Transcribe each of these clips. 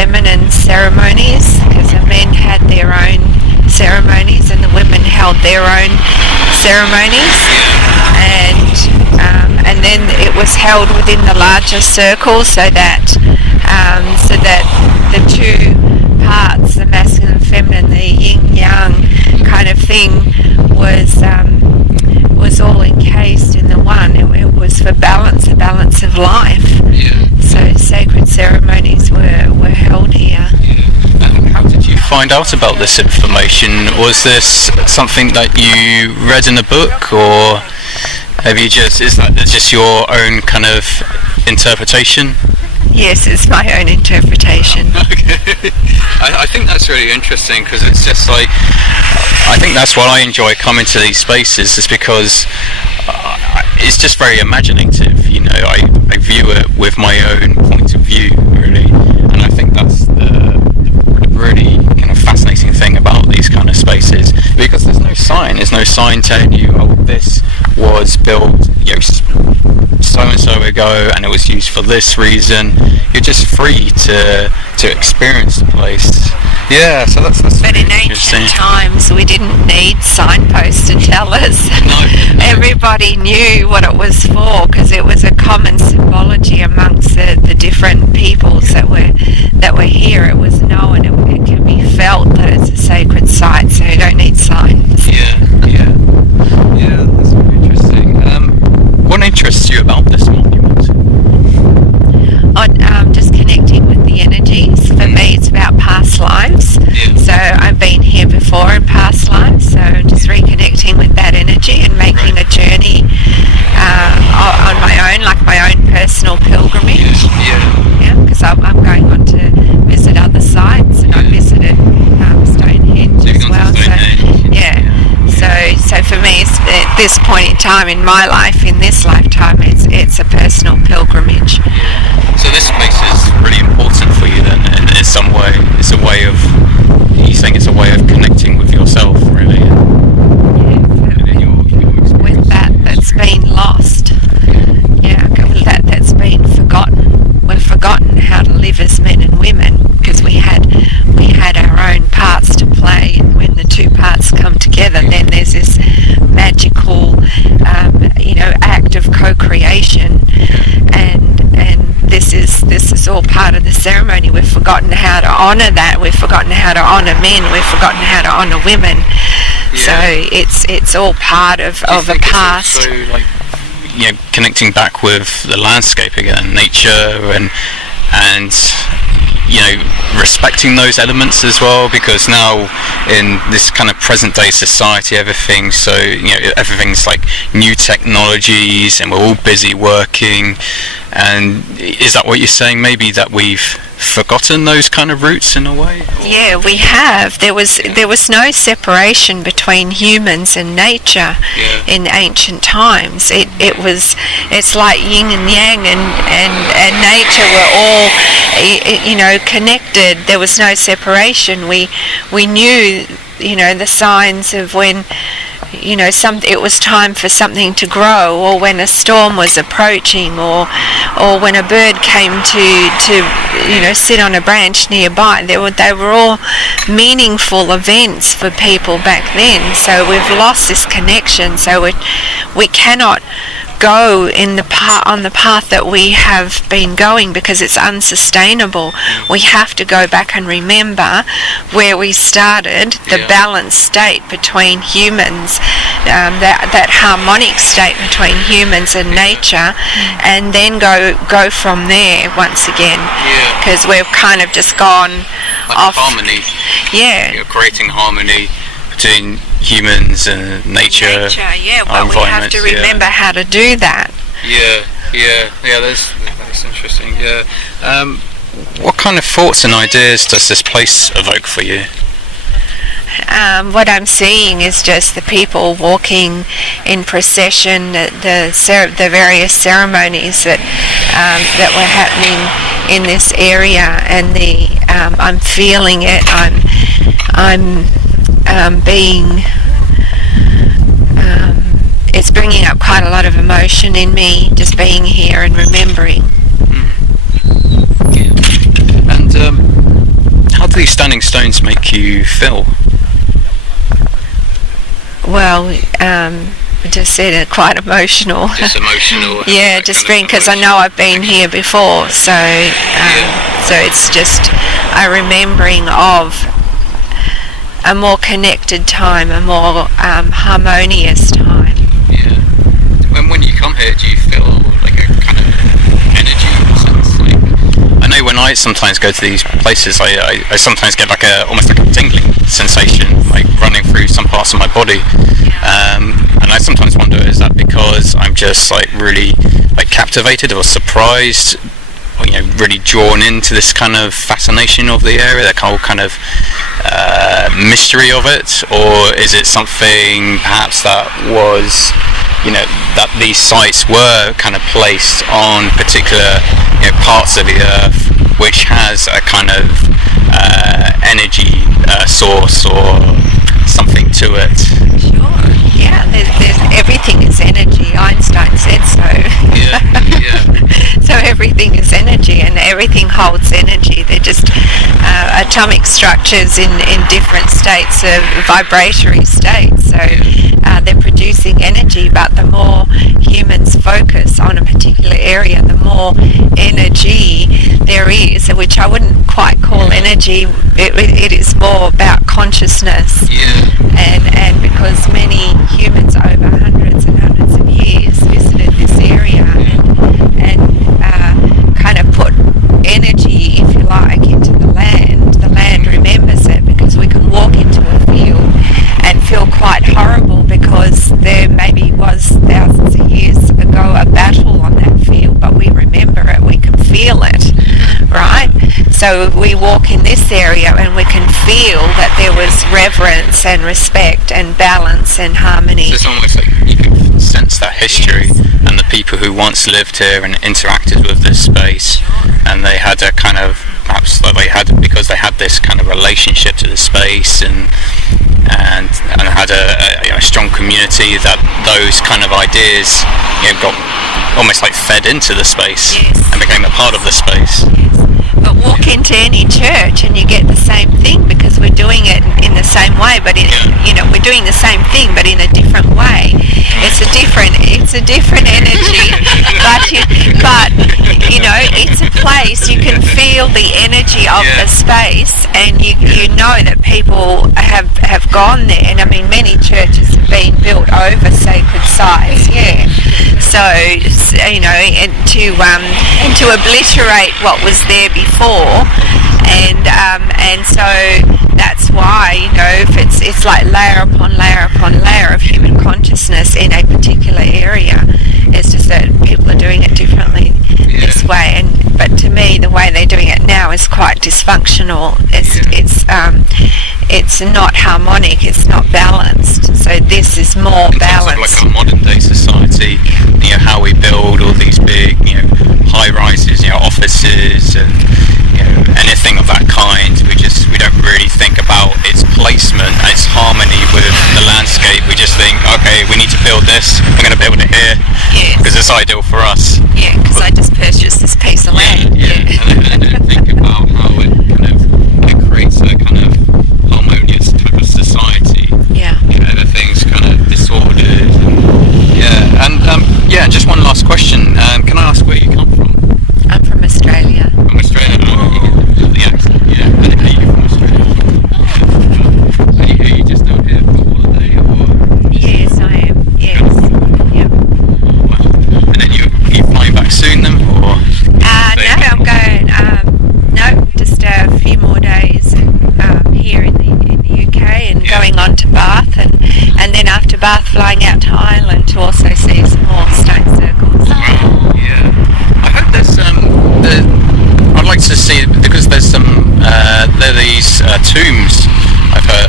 feminine ceremonies, because the men had their own ceremonies and the women held their own ceremonies, and then it was held within the larger circle, so that the two parts, the masculine and feminine, the yin yang kind of thing, was all encased in the one. It was for balance, a balance of life. Yeah. So sacred ceremonies were held here. Yeah. And how did you find out about this information? Was this something that you read in a book, or have you is that just your own kind of interpretation? Yes, it's my own interpretation. Okay. I think that's really interesting, because it's just like, I think that's what I enjoy coming to these spaces, is because it's just very imaginative, you know. I view it with my own point of view, really, and I think that's the really kind of fascinating thing about these kind of spaces, because there's no sign telling you, oh, this was built, you know, so and so ago, and it was used for this reason. You're just free to experience the place. Yeah, so that's But really in interesting. ancient times, we didn't need signposts to tell us. No. Everybody knew what it was for, because it was a common symbology amongst the different peoples that were here. It was known. It can be felt that it's a sacred site, so you don't need signs. Yeah, that's very interesting. What interests you about this monument? Just connecting with the energies. For me, it's about past lives. Yeah. So I've been here before in past lives, so I'm just reconnecting with that energy and making a journey on my own, like my own personal pilgrimage. Yeah, because I'm going on to visit other sites, and I visited Stonehenge as well. So for me, it's, at this point in time in my life, in this lifetime, it's a personal pilgrimage. So this place is really important for you then, in some way. It's a way of, you think it's a way of connecting with yourself, really. With that's been lost. Yeah, that's been forgotten. We've forgotten how to live as men and women, because we had our own parts to play, and when the two parts come together, then there's this magical act of co-creation, and this is all part of the ceremony. We've forgotten how to honour that. We've forgotten how to honour men. We've forgotten how to honour women. Yeah. So it's all part of a past. So, like, you know, connecting back with the landscape again, nature, and you know, respecting those elements as well, because now in this kind of present day society, everything's like new technologies, and we're all busy working. And is that what you're saying, maybe that we've forgotten those kind of roots in a way? Yeah, we have. There was no separation between humans and nature in ancient times. It's like yin and yang, and nature were all connected. There was no separation. We knew the signs of when it was time for something to grow, or when a storm was approaching, or when a bird came to sit on a branch nearby. They were all meaningful events for people back then. So we've lost this connection. So we cannot go on the path that we have been going, because it's unsustainable. We have to go back and remember where we started, the balanced state between humans, that harmonic state between humans and nature, and then go from there once again, because we've kind of just gone off harmony. You're creating harmony between humans and nature, but we have to remember how to do that. That's interesting. What kind of thoughts and ideas does this place evoke for you? What I'm seeing is just the people walking in procession, the various ceremonies that were happening in this area, and I'm feeling it. I'm being. It's bringing up quite a lot of emotion in me, just being here and remembering. And these standing stones make you feel? Well, I just said it, quite emotional. Just emotional. Yeah, just being, because I know I've been here before, so so it's just a remembering of a more connected time, a more harmonious time. Yeah. When you come here, do you feel like a kind of energy in a sense? Like, I know when I sometimes go to these places, I sometimes get like almost like a tingling sensation, like running through some parts of my body. And I sometimes wonder, is that because I'm just like really like captivated or surprised, or, you know, really drawn into this kind of fascination of the area, that whole kind of mystery of it, or is it something perhaps that was, you know, that these sites were kind of placed on particular, you know, parts of the earth which has a kind of energy source or something to it? Sure. Yeah, there's everything is energy. Einstein said so. Yeah, yeah. So everything is energy, and everything holds energy. They're just atomic structures in different states of vibratory states. So they're producing energy, but the more humans focus on a particular area, the more energy there is, which I wouldn't quite call energy. It is more about consciousness. Yeah. And because many humans over hundreds and hundreds of years visited this area and kind of put energy, if you like, into the land remembers it, because we can walk into a field and feel quite horrible because there maybe was thousands of years ago a battle on that field, but we remember it, we can feel it, right? So we walk in this area and we can feel that there was reverence and respect and balance and harmony. So it's almost like you can sense that history, and the people who once lived here and interacted with this space, and they had a kind of, perhaps they had, because they had this kind of relationship to the space and had a you know, strong community, that those kind of ideas, you know, got almost like fed into the space. Yes. And became a part of the space. Yes. But walk into any church and you get the same thing, because we're doing it in the same way, but you know, we're doing the same thing but in a different way. It's a different energy, but you know, it's a place you can feel the energy of the space, and you know that people have gone there. And I mean, many churches have been built over sacred sites. Yeah. So you know, and to obliterate what was there before, and so that's why, you know, if it's like layer upon layer upon layer of human consciousness in a particular area. It's just that people are doing it differently this way, but to me the way they're doing it now is quite dysfunctional. It's not harmonic, it's not balanced. So this is more balanced. Like a modern day society, you know, how we build all these big, you know, high rises, you know, offices and, you know, anything of that kind. We don't really think about its placement, its harmony with the landscape. We just think, okay, we need to build this, we're going to build it here because it's ideal for us. Yeah, because I just purchased this piece of land. And then think about how it kind of creates a kind of harmonious type of society. Yeah. You know, everything's kind of disordered. And just one last question. Can I ask where you come from? I'm from Australia. From Australia. The accent, yeah. And are you from Australia? Are you just out here for holiday, or? Yes, I am. Yes. Yep. Oh, wow. And then you flying back soon then, or? No, I'm going. No, just a few more days here in the UK, and going on to Bath, and then after Bath, flying out to Ireland to also see some more stone circles. Wow. Yeah. I hope there's I'd like to see, because there's some there are these tombs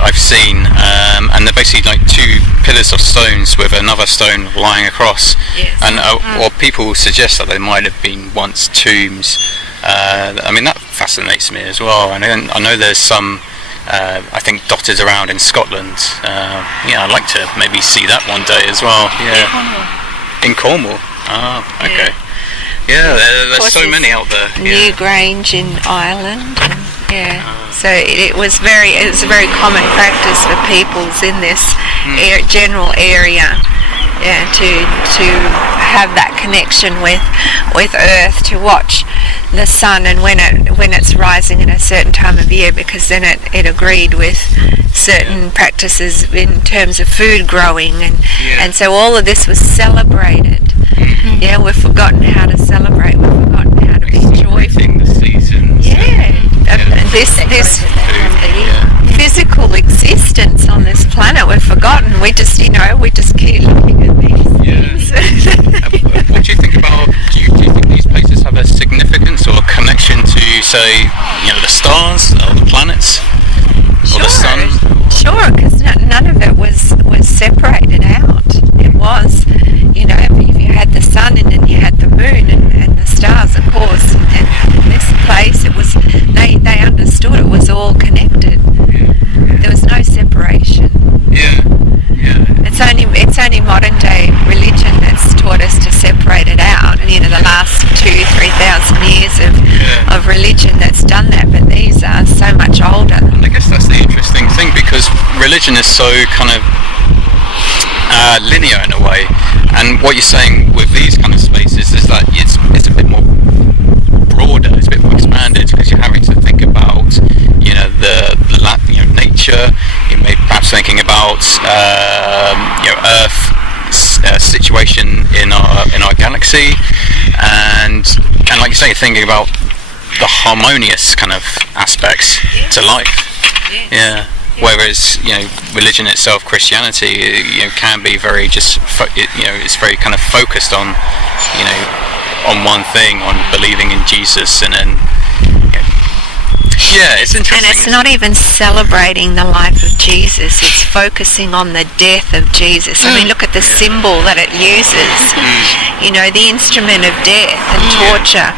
I've seen, and they're basically like two pillars of stones with another stone lying across. Yes. And or people suggest that they might have been once tombs. I mean, that fascinates me as well. And I know there's some I think dotted around in Scotland. I'd like to maybe see that one day as well. Yeah. In Cornwall. Oh, okay. Yeah, there's so many out there. Newgrange in Ireland. Yeah. So it was a very common practice for peoples in this general area, to have that connection with Earth, to watch the sun and when it's rising at a certain time of year, because then it agreed with certain practices in terms of food growing, and so all of this was celebrated. Yeah, we've forgotten how to celebrate. We've forgotten how to be joyful. The seasons. This physical existence on this planet, we've forgotten. We just keep looking at these things. What do you think about? Do you think these places have a significance or a connection to, say, the stars or the planets or the sun? Sure, because none of it was separated out. It was, if you had the sun and then you had the moon and the stars, of course, and in this place it was, they understood it was all connected. There was no separation. It's only modern day religion that's taught us to separate it out. And the last 2,000-3,000 years of religion that's done that, but these are so much older. And I guess that's the interesting thing, because religion is so kind of linear in a way, and what you're saying with these kind of spaces is that it's a bit more broader, it's a bit more expanded, because you're having to think about the nature. You may perhaps thinking about Earth's situation in our galaxy, and like you say, thinking about the harmonious kind of aspects to life. Whereas religion itself, Christianity, can be very just it's very kind of focused on on one thing, on believing in Jesus, and then it's interesting. And it's not even celebrating the life of Jesus, it's focusing on the death of Jesus. I mean, look at the symbol that it uses, the instrument of death and torture.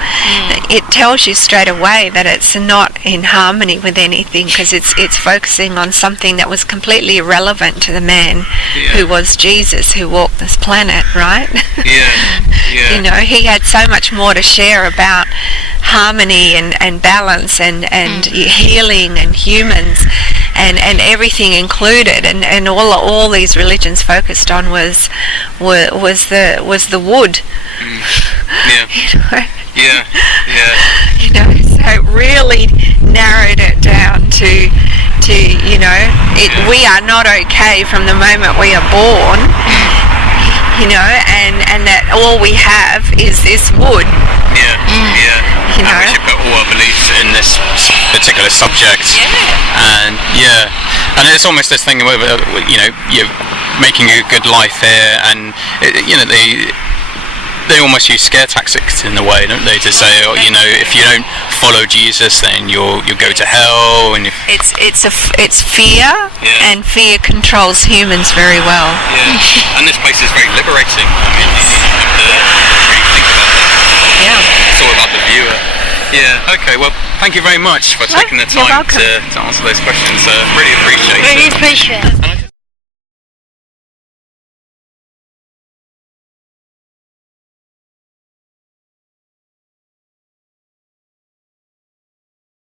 It tells you straight away that it's not in harmony with anything, because it's focusing on something that was completely irrelevant to the man who was Jesus, who walked this planet, right? He had so much more to share about harmony and balance and healing and humans and everything included, and all these religions focused on was the wood. So it really narrowed it down to we are not okay from the moment we are born, and that all we have is this wood. And we should put all our beliefs in this particular subject. And it's almost this thing where you're making a good life here, and they almost use scare tactics in a way, don't they, to say, if you don't follow Jesus, then you'll go to hell. And it's fear, and fear controls humans very well. And this place is very liberating. I mean, you have to really think about that. It's all about the viewer. Okay, well, thank you very much for taking the time to answer those questions. Really appreciate it. Really appreciate it.